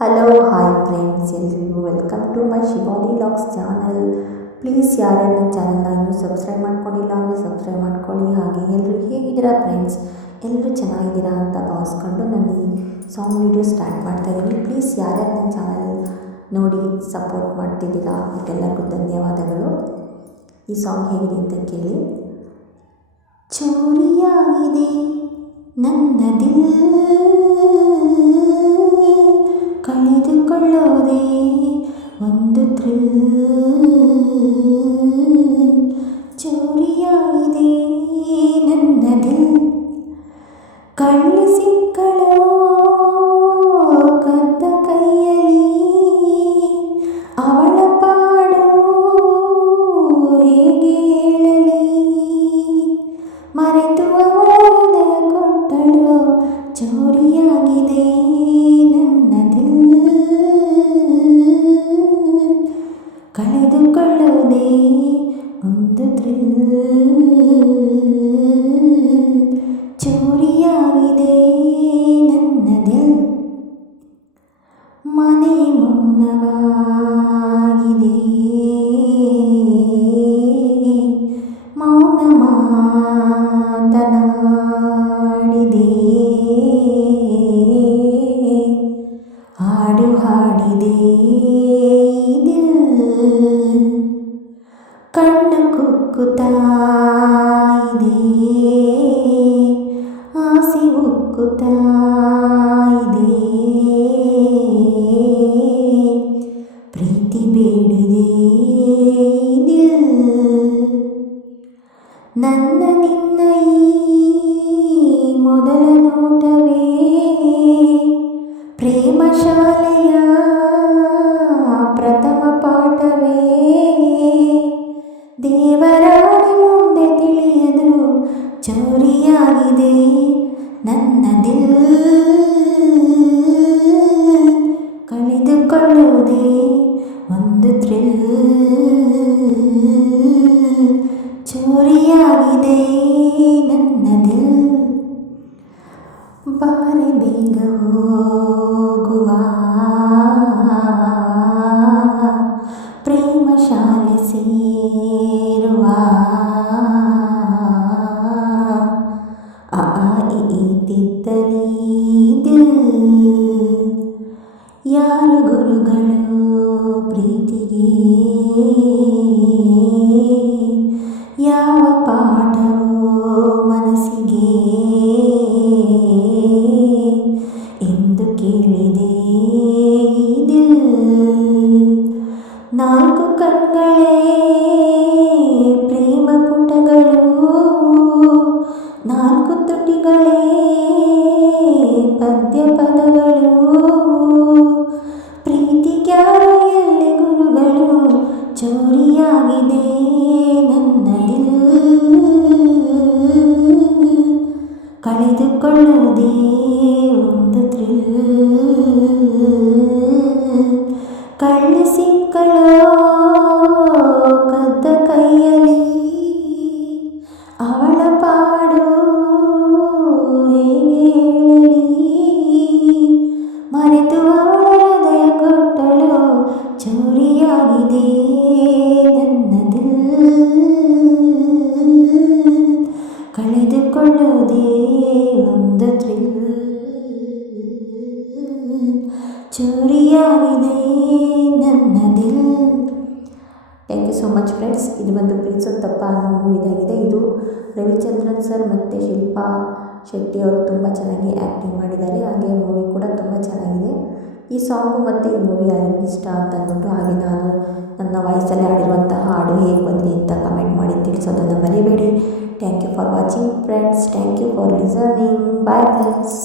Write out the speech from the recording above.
Hello hi friends ಎಲ್ರಿಗೂ welcome to my Shivani vlogs channel. Please ಯಾರ್ಯಾರು ನನ್ನ ಚಾನಲ್ನ ಇನ್ನೂ ಸಬ್ಸ್ಕ್ರೈಬ್ ಮಾಡ್ಕೊಂಡಿಲ್ಲ ಅಂದರೆ ಸಬ್ಸ್ಕ್ರೈಬ್ ಮಾಡ್ಕೊಳ್ಳಿ. ಹಾಗೆ ಎಲ್ಲರೂ ಹೇಗಿದ್ದೀರಾ ಫ್ರೆಂಡ್ಸ್, ಎಲ್ಲರೂ ಚೆನ್ನಾಗಿದ್ದೀರಾ ಅಂತ ಭಾವಿಸ್ಕೊಂಡು ನಾನು ಈ ಸಾಂಗ್ ವಿಡಿಯೋ ಸ್ಟಾರ್ಟ್ ಮಾಡ್ತಾ ಇದ್ದೀನಿ. ಪ್ಲೀಸ್ ಯಾರ್ಯಾರು ನನ್ನ ಚಾನಲ್ ನೋಡಿ ಸಪೋರ್ಟ್ ಮಾಡ್ತಿದ್ದೀರಾ ಅದೆಲ್ಲರಿಗೂ ಧನ್ಯವಾದಗಳು. ಈ ಸಾಂಗ್ ಹೇಗಿದೆ ಅಂತ ಕೇಳಿ. ಚೋರಿಯಾಗಿದೆ ನನ್ನ ದಿಲ್, ಕಳೆದುಕೊಳ್ಳೋದೇ ಒಂದು ಥ್ರಿಲ್. ಚೋರಿಯಾಗಿದೆ ನನ್ನ ದಿಲ್, ಕಳ್ಳಿಸಿಕ್ಕಳೋ ಕದ್ದ ಕೈಯಲ್ಲಿ. ಅವಳ ಪಾಡು ಹೇಗೆ ಹೇಳಲಿ, ಮರೆತು ಅವಳ ಹೃದಯ ಕೊಟ್ಟಳು. ಚೋರಿಯಾಗಿದೆ ನನ್ನ ದಿಲ್, ಕಳೆದುಕೊಳ್ಳೋದೇ ಒಂದು ಥ್ರಿಲ್. ಚೋರಿಯಾಗಿದೆ ನನ್ನ ದಿಲ್, ಮನೆ ಮೌನವಾಗಿದೆ, ಮೌನ ಮಾತನಾಡಿದೆ, ಹಾಡು ಹಾಡಿದೆ ದಿಲ್. ಕಣ್ಣು ಕುಕ್ಕುತ್ತಾ ಇದೆ, ಆಸೆ ಉಕ್ಕುತ್ತಾ ಇದೆ, ಪ್ರೀತಿ ಬೇಡಿದೆ ದಿಲ್. ನನ್ನ ನಿನ್ನ ಈ ಮೊದಲ ನೋಟವೇ ಪ್ರೇಮ ಶಾಲೆಯ ಪ್ರಥಮ ಪಾಠವೇ. ದೇವರಾಣಿ ಮುಂದೆ ತಿಳಿಯದು, ಚೋರಿಯಾಗಿದೆ ನನ್ನ ದಿಲ್, ಕಳೆದುಕೊಳ್ಳುವುದೇ ಒಂದು ಥ್ರಿಲ್. ಚೋರಿಯಾಗಿದೆ ನನ್ನ ದಿಲ್, ಬಾರೆ ಬೇಗ ಹೋಗುವ ಪ್ರೇಮ ಶಾಲೆ ಸೇರುವ. ಆ ಈ ತಿದ್ದಲಿ ದಿಲ್, ಯಾರು ಗುರುಗಳು ಪ್ರೀತಿಗೆ, ಯಾವ ಪಾಠವೋ ಮನಸ್ಸಿಗೆ ಎಂದು ಕೇಳಿದೆ ದಿಲ್. ನಾಲ್ಕು ಕಣ್ಗಳೇ ಪ್ರೇಮ ಪುಟಗಳು, ನಾಲ್ಕು ತುಟಿಗಳೇ ಪದ್ಯ ಪದಗಳು. ಪ್ರೀತಿಗ್ಯಾರು ಎಲ್ಲಿ ಗುರುಗಳು, ಚೋರಿಯಾಗಿದೆ ನನ್ನ ದಿಲ್, ಕಳೆದುಕೊಳ್ಳುವುದೇ ಒಂದು ಥ್ರಿಲ್. ಕಳ್ಳಿಸಿಕ್ಕಳೋ ಕದ್ದ ಕೈಯಲ್ಲಿ, ಅವಳ ಪಾಡು ಹೇಗೆ ಹೇಳಲಿ, ಮರೆತು ಅವಳ ಹೃದಯ ಕೊಟ್ಟಳು. ಚೋರಿಯಾಗಿದೆ ನನ್ನ ದಿಲ್, ಕಳೆದುಕೊಳ್ಳುವುದೇ ಒಂದು ಥ್ರಿಲ್. ಚೋರಿಯಾಗಿದೆ ನನ್ನ ದಿಲ್. Thank you so much friends. ಇದು ಬಂದು ಪ್ರೀತಿಸೋದು ತಪ್ಪ ಅನ್ನೋ ಮೂವಿದಾಗಿದೆ. ಇದು ರವಿಚಂದ್ರನ್ ಸರ್ ಮತ್ತು ಶಿಲ್ಪಾ ಶೆಟ್ಟಿ ಅವರು ತುಂಬ ಚೆನ್ನಾಗಿ ಆ್ಯಕ್ಟಿಂಗ್ ಮಾಡಿದ್ದಾರೆ. ಹಾಗೆ ಮೂವಿ ಕೂಡ ತುಂಬ ಚೆನ್ನಾಗಿದೆ. ಈ ಸಾಂಗು ಮತ್ತು ಈ ಮೂವಿ ಯಾರಿಗೆ ಇಷ್ಟ ಅಂತ ಅಂದ್ಬಿಟ್ಟು, ಹಾಗೆ ನಾನು ನನ್ನ ವಾಯ್ಸಲ್ಲಿ ಆಡಿರುವಂತಹ ಹಾಡು ಹೇಗೆ ಬಂದಿದೆ ಅಂತ ಕಮೆಂಟ್ ಮಾಡಿ ತಿಳಿಸೋದನ್ನು ಮರಿಬೇಡಿ. Thank you for watching friends. Thank you for listening. Bye friends.